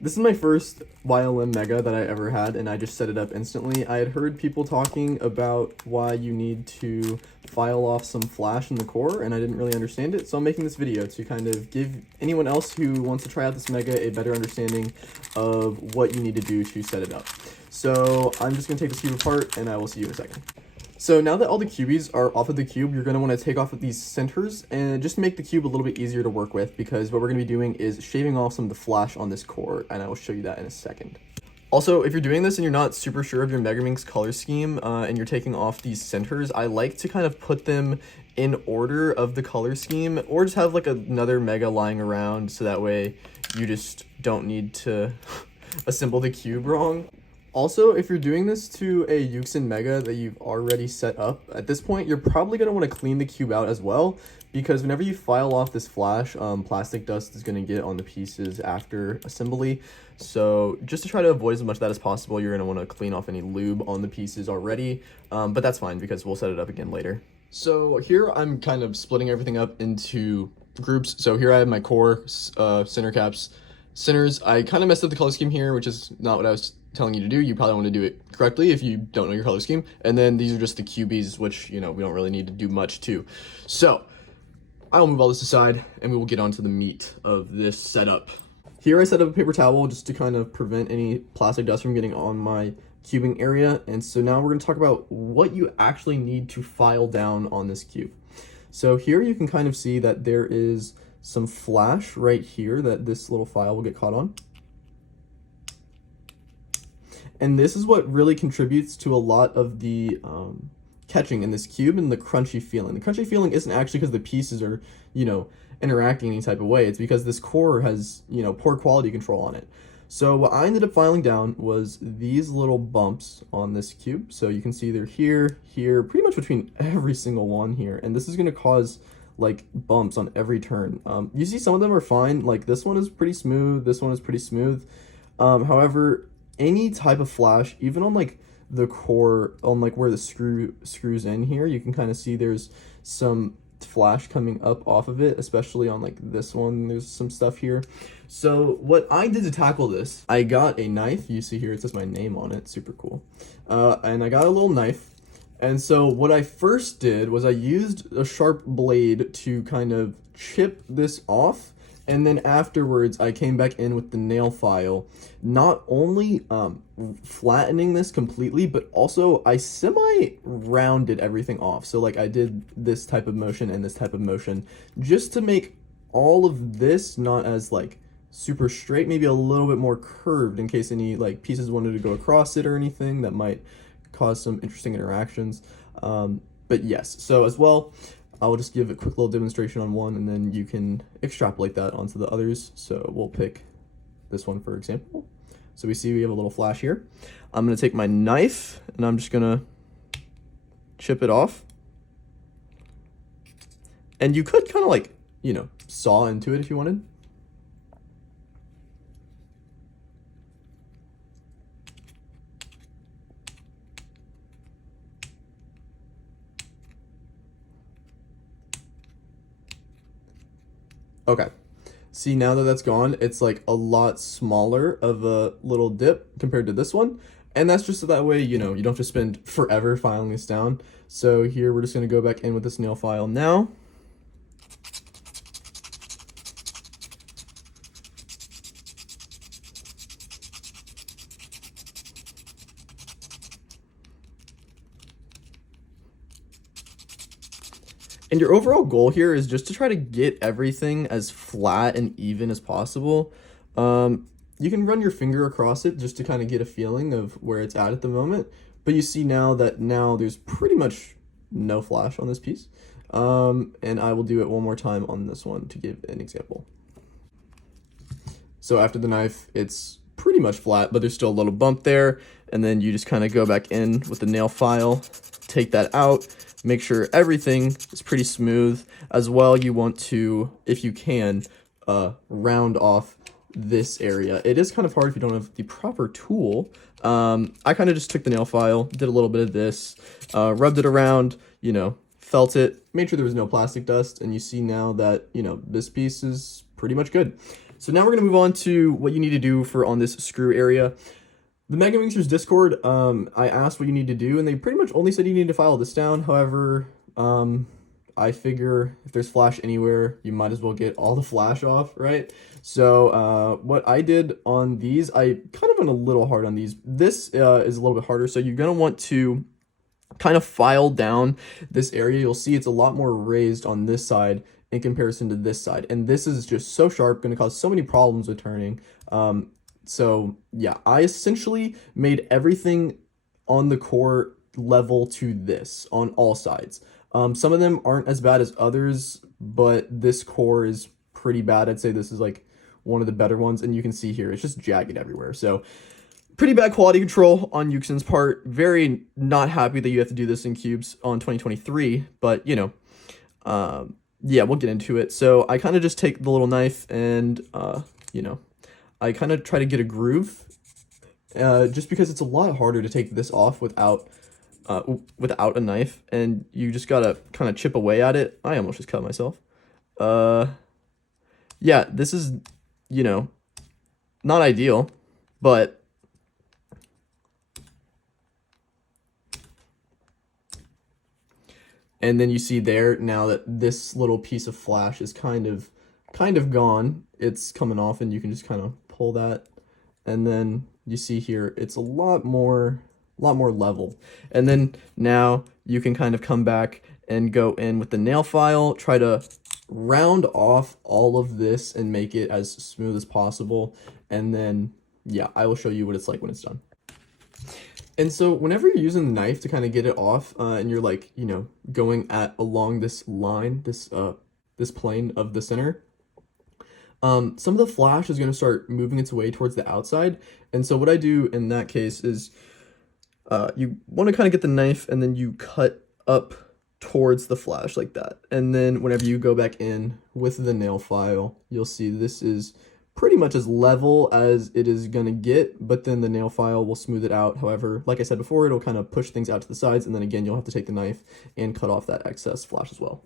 This is my first YLM Mega that I ever had, and I just set it up instantly. I had heard people talking about why you need to file off some flash in the core, and I didn't really understand it, so I'm making this video to kind of give anyone else who wants to try out this Mega a better understanding of what you need to do to set it up. So I'm just going to take this cube apart, and I will see you in a second. So now that all the cubies are off of the cube, you're going to want to take off of these centers and just make the cube a little bit easier to work with, because what we're going to be doing is shaving off some of the flash on this core, and I will show you that in a second. Also, if you're doing this and you're not super sure of your Megaminx color scheme and you're taking off these centers, I like to kind of put them in order of the color scheme, or just have like another Mega lying around so that way you just don't need to assemble the cube wrong. Also, if you're doing this to a Yuxin Mega that you've already set up, at this point, you're probably going to want to clean the cube out as well, because whenever you file off this flash, plastic dust is going to get on the pieces after assembly. So just to try to avoid as much of that as possible, you're going to want to clean off any lube on the pieces already, but that's fine because we'll set it up again later. So here I'm kind of splitting everything up into groups. So here I have my core, center caps, centers. I kind of messed up the color scheme here, which is not what I was telling you to do. You probably want to do it correctly if you don't know your color scheme. And then these are just the cubies, which, you know, we don't really need to do much to. So I will move all this aside and we will get on to the meat of this setup. Here I set up a paper towel just to kind of prevent any plastic dust from getting on my cubing area. And so now we're going to talk about what you actually need to file down on this cube. So here you can kind of see that there is some flash right here that this little file will get caught on. And this is what really contributes to a lot of the catching in this cube and the crunchy feeling. The crunchy feeling isn't actually because the pieces are, you know, interacting any type of way. It's because this core has, you know, poor quality control on it. So what I ended up filing down was these little bumps on this cube. So you can see they're here, here, pretty much between every single one here. And this is going to cause like bumps on every turn. You see some of them are fine. Like this one is pretty smooth. This one is pretty smooth. However, any type of flash, even on like the core, on like where the screws in here, you can kind of see there's some flash coming up off of it, especially on like this one. There's some stuff here. So what I did to tackle this, I got a knife. You see here it says my name on it, super cool. And I got a little knife. And so what I first did was I used a sharp blade to kind of chip this off. And then afterwards, I came back in with the nail file, not only flattening this completely, but also I semi-rounded everything off. So like I did this type of motion and this type of motion just to make all of this not as like super straight, maybe a little bit more curved in case any like pieces wanted to go across it or anything that might cause some interesting interactions. But yes, so as well, I'll just give a quick little demonstration on one, and then you can extrapolate that onto the others. So we'll pick this one for example. So we see we have a little flash here. I'm going to take my knife, and I'm just going to chip it off. And you could kind of like, you know, saw into it if you wanted. Okay, see now that that's gone, it's like a lot smaller of a little dip compared to this one. And that's just so that way, you know, you don't have to spend forever filing this down. So here we're just gonna go back in with this nail file now. And your overall goal here is just to try to get everything as flat and even as possible. You can run your finger across it just to kind of get a feeling of where it's at the moment. But you see now that there's pretty much no flash on this piece. And I will do it one more time on this one to give an example. So after the knife, it's pretty much flat, but there's still a little bump there. And then you just kind of go back in with the nail file, take that out, make sure everything is pretty smooth. As well, you want to, if you can, round off this area. It is kind of hard if you don't have the proper tool. I kind of just took the nail file, did a little bit of this, rubbed it around, you know, felt it, made sure there was no plastic dust, and you see now that, you know, this piece is pretty much good. So now we're gonna move on to what you need to do for on this screw area. The Megaminx's Discord, I asked what you need to do, and they pretty much only said you need to file this down. However, I figure if there's flash anywhere, you might as well get all the flash off, right? So what I did on these, I kind of went a little hard on these. This is a little bit harder, so you're gonna want to kind of file down this area. You'll see it's a lot more raised on this side in comparison to this side, and this is just so sharp, going to cause so many problems with turning. So yeah, I essentially made everything on the core level to this on all sides. Some of them aren't as bad as others, but this core is pretty bad. I'd say this is like one of the better ones, and you can see here, it's just jagged everywhere. So pretty bad quality control on Yuxin's part. Very not happy that you have to do this in cubes on 2023, but you know, yeah, we'll get into it. So I kind of just take the little knife and, you know, I kind of try to get a groove, just because it's a lot harder to take this off without a knife, and you just gotta kind of chip away at it. I almost just cut myself. Yeah, this is, you know, not ideal, but and then you see there now that this little piece of flash is kind of gone. It's coming off, and you can just kind of pull that, and then you see here it's a lot more level. And then now you can kind of come back and go in with the nail file, try to round off all of this and make it as smooth as possible. And then yeah, I will show you what it's like when it's done. And so whenever you're using the knife to kind of get it off, and you're like, you know, going along this line, this plane of the center, some of the flash is going to start moving its way towards the outside. And so what I do in that case is, you want to kind of get the knife, and then you cut up towards the flash like that. And then whenever you go back in with the nail file, you'll see this is pretty much as level as it is going to get, but then the nail file will smooth it out. However, like I said before, it'll kind of push things out to the sides, and then again, you'll have to take the knife and cut off that excess flash as well.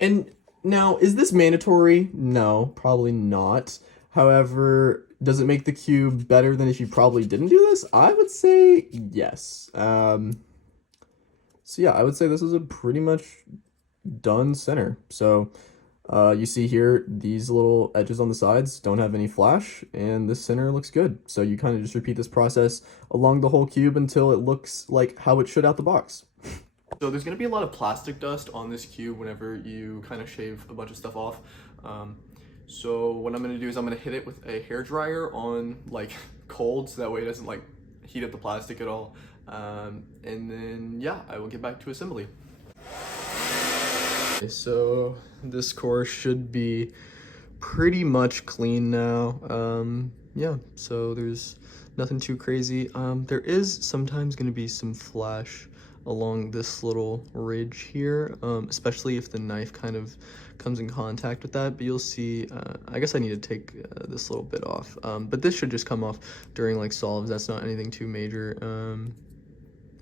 And now, is this mandatory? No, probably not. However, does it make the cube better than if you probably didn't do this? I would say yes. So yeah, I would say this is a pretty much done center. So you see here, these little edges on the sides don't have any flash, and this center looks good. So you kind of just repeat this process along the whole cube until it looks like how it should out the box. So there's going to be a lot of plastic dust on this cube whenever you kind of shave a bunch of stuff off. So what I'm going to do is I'm going to hit it with a hair dryer on like cold, so that way it doesn't like heat up the plastic at all. And then yeah, I will get back to assembly. Okay, so this core should be pretty much clean now. Yeah, so there's nothing too crazy. There is sometimes going to be some flash along this little ridge here, especially if the knife kind of comes in contact with that, but you'll see, I guess I need to take this little bit off, but this should just come off during like solves. That's not anything too major.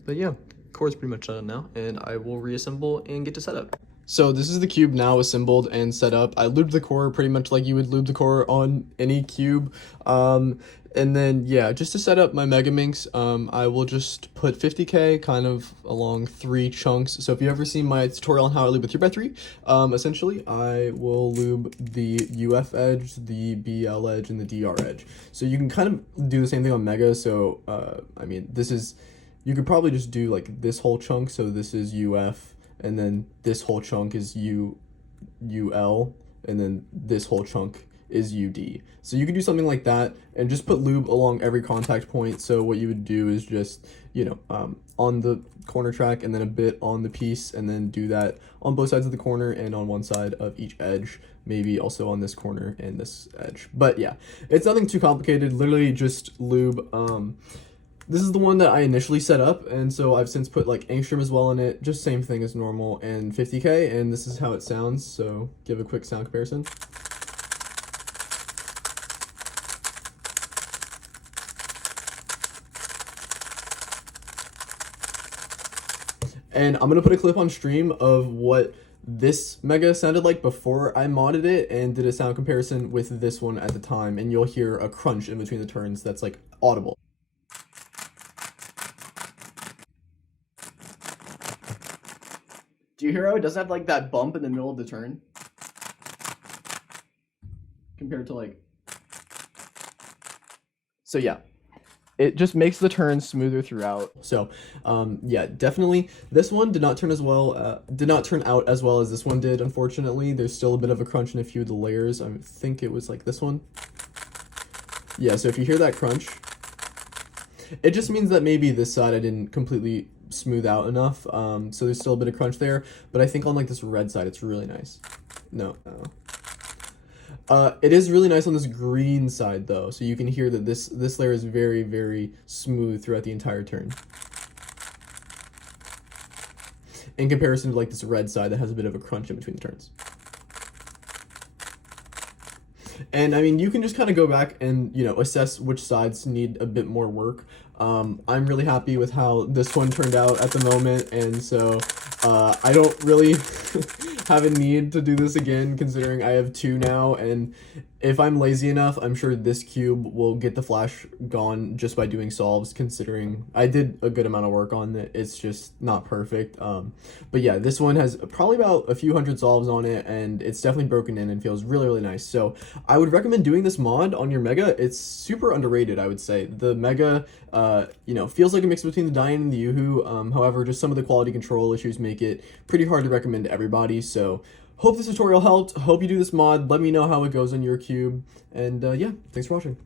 But yeah, core is pretty much done now, and I will reassemble and get to setup. So this is the cube now assembled and set up. I lubed the core pretty much like you would lube the core on any cube. And then, yeah, just to set up my Megaminx, I will just put 50K kind of along 3 chunks. So if you ever seen my tutorial on how I lube a 3x3, essentially, I will lube the UF edge, the BL edge, and the DR edge. So you can kind of do the same thing on Mega. So, I mean, this is, you could probably just do like this whole chunk. So this is UF, and then this whole chunk is UL, and then this whole chunk is UD. So you could do something like that and just put lube along every contact point. So what you would do is just, you know, on the corner track and then a bit on the piece, and then do that on both sides of the corner and on one side of each edge, maybe also on this corner and this edge. But yeah, it's nothing too complicated, literally just lube. This is the one that I initially set up, and so I've since put like angstrom as well in it, just same thing as normal, and 50K, and this is how it sounds. So give a quick sound comparison. And I'm going to put a clip on stream of what this Mega sounded like before I modded it and did a sound comparison with this one at the time, and you'll hear a crunch in between the turns that's like audible. Do you hear how it doesn't have like that bump in the middle of the turn? Compared to like... So yeah, it just makes the turn smoother throughout. So yeah, definitely this one did not turn out as well as this one did, unfortunately. There's still a bit of a crunch in a few of the layers. I think it was like this one. Yeah, so if you hear that crunch, it just means that maybe this side I didn't completely smooth out enough. So there's still a bit of crunch there, but I think on like this red side it's really nice. No. It is really nice on this green side though, so you can hear that this layer is very, very smooth throughout the entire turn. In comparison to like this red side that has a bit of a crunch in between the turns. And I mean, you can just kind of go back and, you know, assess which sides need a bit more work. I'm really happy with how this one turned out at the moment, and so I don't really have a need to do this again, considering I have two now, and if I'm lazy enough, I'm sure this cube will get the flash gone just by doing solves, considering I did a good amount of work on it. It's just not perfect. But yeah, this one has probably about a few hundred solves on it, and it's definitely broken in and feels really, really nice. So I would recommend doing this mod on your Mega. It's super underrated, I would say. The Mega, you know, feels like a mix between the Dian and the Yoo-Hoo. However, just some of the quality control issues make it pretty hard to recommend to everybody. So hope this tutorial helped. Hope you do this mod. Let me know how it goes on your cube. And yeah, thanks for watching.